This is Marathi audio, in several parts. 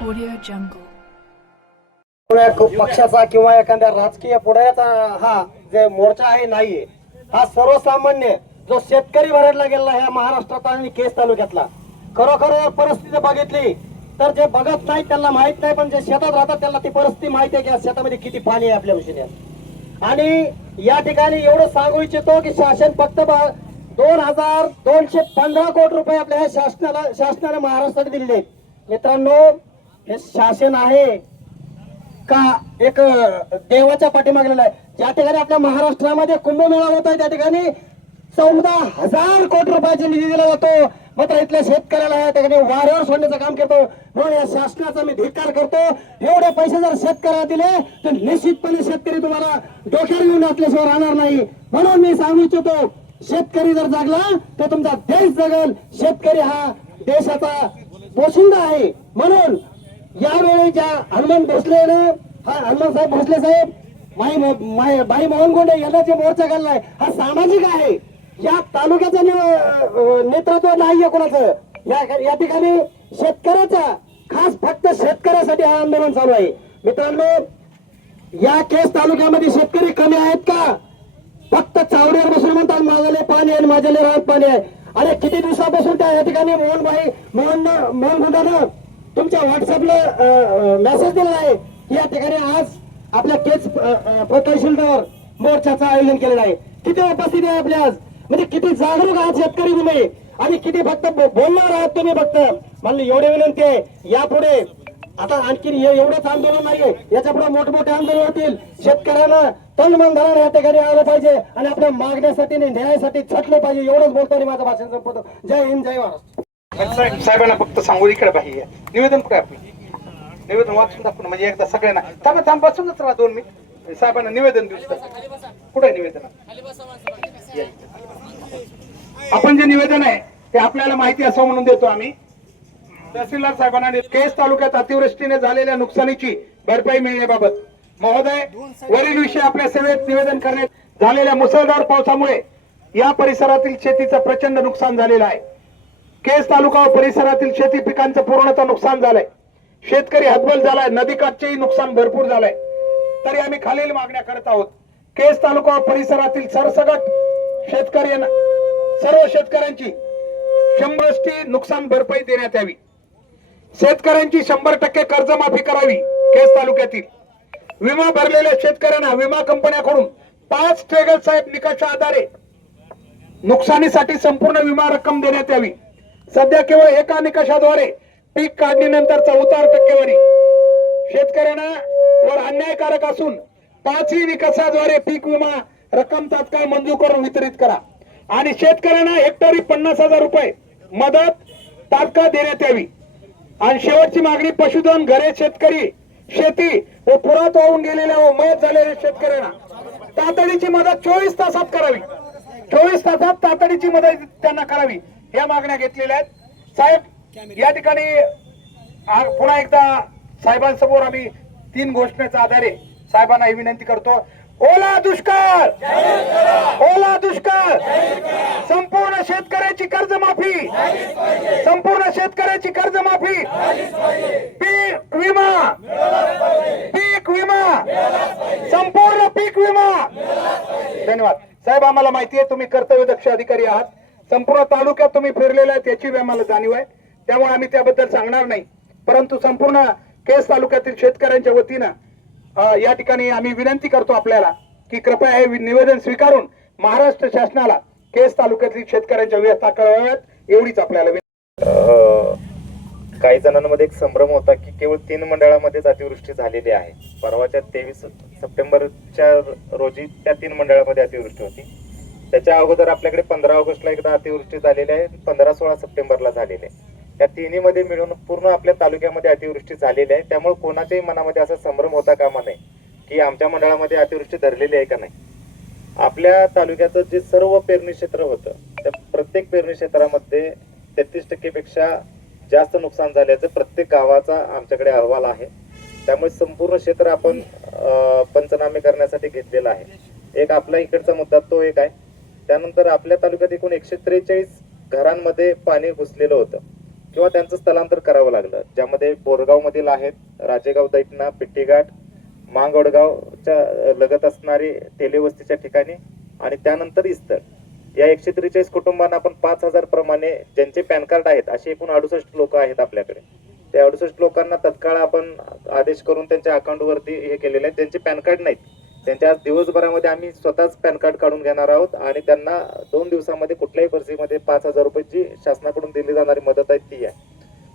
Audio Jungle. कोण्या क- पक्षाचा किंवा एखाद्या राजकीय पुढाऱ्याचा हा जे मोर्चा आहे नाहीये हा सर्वसामान्य जो शेतकरी भरडला गेला ह्या महाराष्ट्रात आणि केस तालुक्यातला खरोखर जर परिस्थिती बघितली तर जे बघत नाही त्यांना माहीत नाही पण जे शेतात राहतात त्यांना ती परिस्थिती माहिती आहे की शेतामध्ये किती पाणी आहे आपल्या विषयी आणि या ठिकाणी एवढं सांगू इच्छितो की शासन फक्त दोन हजार दोनशे पंधरा कोटी रुपये आपल्या ह्या शासनाला शासनाने महाराष्ट्रात दिलेले मित्रांनो हे शासन आहे का एक देवाच्या पाठीमागलेला आहे? ज्या ठिकाणी आपल्या महाराष्ट्रामध्ये कुंभमेळा होत आहे त्या ठिकाणी चौदा हजार कोटी रुपयाचा निधी दिला जातो. मात्र इथल्या शेतकऱ्याला या ठिकाणी वाऱ्यावर सोडण्याचं काम करतो. म्हणून या शासनाचा मी धिक्कार करतो. एवढे पैसे जर शेतकऱ्याला दिले तर निश्चितपणे शेतकरी तुम्हाला डोक्यावर घेऊन असल्याशिवाय राहणार नाही. म्हणून मी सांगू इच्छितो शेतकरी जर जागला तर तुमचा देश जगल. शेतकरी हा देशाचा पोशिंदा आहे. म्हणून यावेळी ज्या हनुमान भोसले हा हनुमान साहेब भोसले साहेब माई माई बाई मोहन गोंडे यांना जे मोर्चा काढलाय हा सामाजिक आहे. या तालुक्याचं नेतृत्व नाहीये कोणाचं. या या ठिकाणी शेतकऱ्याचा खास फक्त शेतकऱ्यासाठी हा आंदोलन चालू आहे. मित्रांनो या केस तालुक्यामध्ये शेतकरी कमी आहेत का? फक्त चावडीवर बसून म्हणतात माझ्याले पाणी आहे माझ्याले राहत पाणी आहे. अरे किती दिवसापासून त्या या ठिकाणी मोहनबाई मोहन मोहन गुंडानं तुमच्या व्हॉट्सअपला मेसेज दिला आहे की या ठिकाणी आज आपल्या केस तहसीलदार मोर्चाचं आयोजन केलेलं आहे. किती उपस्थिती आहे आपल्या आज? म्हणजे किती जागरूक आहात शेतकरी तुम्ही? आणि किती फक्त बोलणार आहात तुम्ही फक्त? मला एवढे विनंती आहे. यापुढे आता आणखी हे एवढंच आंदोलन नाहीये. याच्यापुढे मोठमोठे आंदोलन होतील. शेतकऱ्यांना तन मन धरण या ठिकाणी आलं पाहिजे आणि आपल्या मागण्यासाठी आणि न्यायासाठी झटलं पाहिजे. एवढंच बोलतो आणि माझं भाषण संपवतो. जय हिंद जय महाराष्ट्र. साहेब साहेबांना फक्त सांगू इकडे पाहिजे निवेदन कुठे आपलं? निवेदन वाचून दाखवून म्हणजे एकदा सगळ्यांना. थांबा थांब बसूनच राहा दोन मिनिट. साहेबांना निवेदन देऊ कुठे निवेदन. आपण जे निवेदन आहे ते आपल्याला माहिती असं म्हणून देतो आम्ही. तहसीलदार साहेबांना केस तालुक्यात अतिवृष्टीने झालेल्या नुकसानीची भरपाई मिळण्याबाबत महोदय वरील विषय आपल्या सेवेत निवेदन करण्यात झालेल्या मुसळधार पावसामुळे या परिसरातील शेतीचं प्रचंड नुकसान झालेलं आहे. केस तालुका व परिसरातील शेती पिकांचं पूर्णतः नुकसान झालंय. शेतकरी हतबल झालाय नदीकाठचेही नुकसान भरपूर झालंय. तरी आम्ही खालील मागण्या करत आहोत. केस तालुका व परिसरातील सरसगट शेतकऱ्यांना सर्व शेतकऱ्यांची शंभरची नुकसान भरपाई देण्यात यावी. शेतकऱ्यांची शंभर टक्के कर्जमाफी करावी केस तालुक्यातील. विमा भरलेल्या शेतकऱ्यांना विमा कंपन्याकडून पाच ट्रेगल साहेब निकषा आधारे नुकसानीसाठी संपूर्ण विमा रक्कम देण्यात यावी. सध्या केवळ एका निकषाद्वारे पीक काढणीनंतरचा उतार टक्केवारी. शेतकऱ्यांना वर अन्यायकारक असून पाचही निकषाद्वारे पीक विमा रक्कम तात्काळ मंजूर करून वितरित करा. आणि शेतकऱ्यांना हेक्टरी पन्नास हजार रुपये मदत तात्काळ देण्यात यावी. आणि शेवटची मागणी पशुधन घरे शेतकरी शेती व पुरात वाहून गेलेल्या व मयत झालेल्या शेतकऱ्यांना. तातडीची मदत चोवीस तासात करावी. चोवीस तासात तातडीची मदत त्यांना करावी. या मागण्या घेतलेल्या आहेत. साहेब या ठिकाणी पुन्हा एकदा साहेबांसमोर आम्ही तीन घोषणेच्या आधारे साहेबांना ही विनंती करतो. ओला दुष्काळ! ओला दुष्काळ! संपूर्ण शेतकऱ्याची कर्जमाफी! संपूर्ण शेतकऱ्याची कर्जमाफी! पीक विमा! पीक विमा! संपूर्ण पीक विमा! धन्यवाद. साहेब आम्हाला माहिती आहे तुम्ही कर्तव्यदक्ष अधिकारी आहात. संपूर्ण तालुक्यात तुम्ही फिरलेला आहे त्याची आम्हाला जाणीव आहे. त्यामुळे आम्ही त्याबद्दल सांगणार नाही. परंतु संपूर्ण केस तालुक्यातील शेतकऱ्यांच्या वतीनं या ठिकाणी आम्ही विनंती करतो आपल्याला की कृपया हे वि- निवेदन स्वीकारून महाराष्ट्र शासनाला केस तालुक्यातील शेतकऱ्यांच्या व्यवस्था कळवाव्यात एवढीच आपल्याला काही जणांमध्ये एक संभ्रम होता की केवळ तीन मंडळामध्येच अतिवृष्टी झालेली आहे. परवाच्या तेवीस सप्टेंबरच्या रोजी त्या तीन मंडळामध्ये अतिवृष्टी होती. त्याच्या अगोदर आपल्याकडे पंधरा ऑगस्टला एकदा अतिवृष्टी झालेली आहे पंधरा सोळा सप्टेंबरला झालेली आहे. त्या तिन्हीमध्ये मिळून पूर्ण आपल्या तालुक्यामध्ये अतिवृष्टी झालेली आहे. त्यामुळे कोणाच्याही मनामध्ये असा संभ्रम होता कामा नये की आमच्या मंडळामध्ये अतिवृष्टी धरलेली आहे का नाही. आपल्या तालुक्याचं जे सर्व पेरणी क्षेत्र होतं त्या प्रत्येक पेरणी क्षेत्रामध्ये तेहतीस टक्केपेक्षा जास्त नुकसान झाल्याचं प्रत्येक गावाचा आमच्याकडे अहवाल आहे. त्यामुळे संपूर्ण क्षेत्र आपण पंचनामे करण्यासाठी घेतलेलं आहे. एक आपला इकडचा मुद्दा तो एक आहे. त्यानंतर आपल्या तालुक्यात एकूण एकशे त्रेचाळीस घरांमध्ये पाणी घुसलेलं होतं. किंवा त्यांचं स्थलांतर करावं लागलं. ज्यामध्ये बोरगाव मधील आहेत राजेगाव दैटणा पिट्टीघाट मांगवडगावच्या लगत असणारी तेलेवस्तीच्या ठिकाणी आणि त्यानंतर इस्तर. या एकशे त्रेचाळीस कुटुंबांना आपण पाच हजार प्रमाणे ज्यांचे पॅन कार्ड आहेत असे एकूण अडुसष्ट लोक आहेत आपल्याकडे. त्या अडुसष्ट लोकांना तत्काळ आपण आदेश करून त्यांच्या अकाउंटवरती हे केलेले आहेत ज्यांचे पॅन कार्ड नाहीत त्यांच्या आज दिवसभरामध्ये आम्ही स्वतःच पॅन कार्ड काढून घेणार आहोत आणि त्यांना दोन दिवसामध्ये कुठल्याही परिस्थितीमध्ये पाच हजार रुपये जी शासनाकडून दिली जाणारी मदत आहे ती आहे.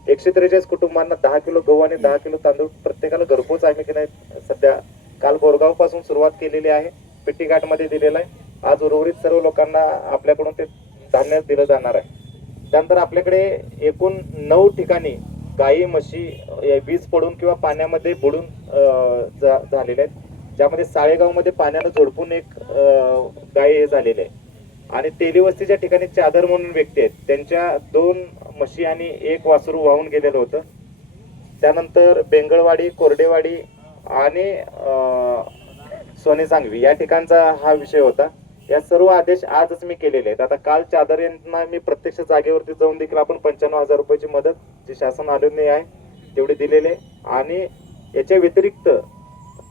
एकशे त्रेचाळीस कुटुंबांना दहा किलो गहू आणि दहा किलो तांदूळ प्रत्येकाला घरपोच आम्ही की नाही सध्या काल बोरगावपासून सुरुवात केलेली आहे पिट्टीघाटमध्ये दिलेला आहे. आज उर्वरित सर्व लोकांना आपल्याकडून ते धान्य दिलं जाणार आहे. त्यानंतर आपल्याकडे एकूण नऊ ठिकाणी गाई म्हशी वीज पडून किंवा पाण्यामध्ये बुडून जा- झालेले आहेत. ज्यामध्ये साळेगावमध्ये पाण्यानं झोडपून एक गाय हे झालेले आहे. आणि तेलीवस्तीच्या ठिकाणी चादर म्हणून व्यक्ती आहेत. त्यांच्या दोन म्हशी आणि एक वासरू वाहून गेलेलं होतं. त्यानंतर बेंगळवाडी कोरडेवाडी आणि सोने सांगवी या ठिकाणचा हा विषय होता. या सर्व आदेश आजच मी केलेले आहेत. आता काल चादर यांना मी प्रत्यक्ष जागेवरती जाऊन देखील आपण पंच्याण्णव हजार रुपयाची मदत जी शासन आलेली आहे तेवढी दिलेली. आहे आणि याच्या व्यतिरिक्त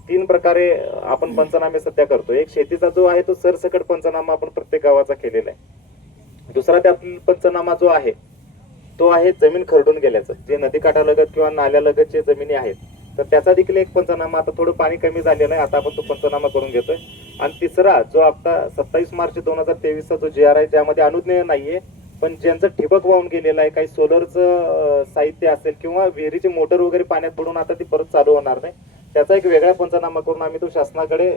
तीन प्रकारे आपण पंचनामे सध्या करतो एक शेतीचा जो आहे तो सरसकट पंचनामा आपण प्रत्येक गावाचा केलेला आहे. दुसरा त्यातील पंचनामा जो आहे तो आहे जमीन खरडून गेल्याचं. जे नदीकाठालगत किंवा नाल्यालगत जे जमिनी आहेत तर त्याचा देखील एक पंचनामा. आता थोडं पाणी कमी झालेलं आहे आता आपण तो पंचनामा करून घेतोय. आणि तिसरा जो आता सत्तावीस मार्च दोन हजार तेवीसचा जो जी आर आहे ज्यामध्ये अनुज्ञेय नाहीये पण ज्यांचं ठिबक वाहून गेलेलं आहे काही सोलरचं साहित्य असेल किंवा विहिरीची मोटर वगैरे पाण्यात पडून आता ती परत चालू होणार नाही. त्याचा एक वेगळा पंचनामा करून आम्ही तो शासनाकडे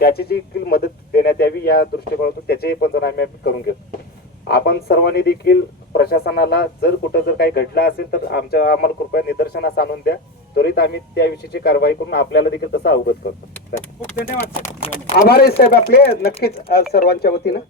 त्याची देखील मदत देण्यात यावी या दृष्टिकोनातून त्याचेही पंचनामे आम्ही करून घेतो आपण सर्वांनी देखील प्रशासनाला जर कुठं जर काही घडलं असेल तर आमच्या आम्हाला कृपया निदर्शनास आणून द्या. त्वरित आम्ही त्याविषयीची कारवाई करून आपल्याला देखील तसं अवगत करतो. धन्यवाद. खूप धन्यवाद साहेब आभार आहे साहेब आपले. नक्कीच सर्वांच्या वतीनं.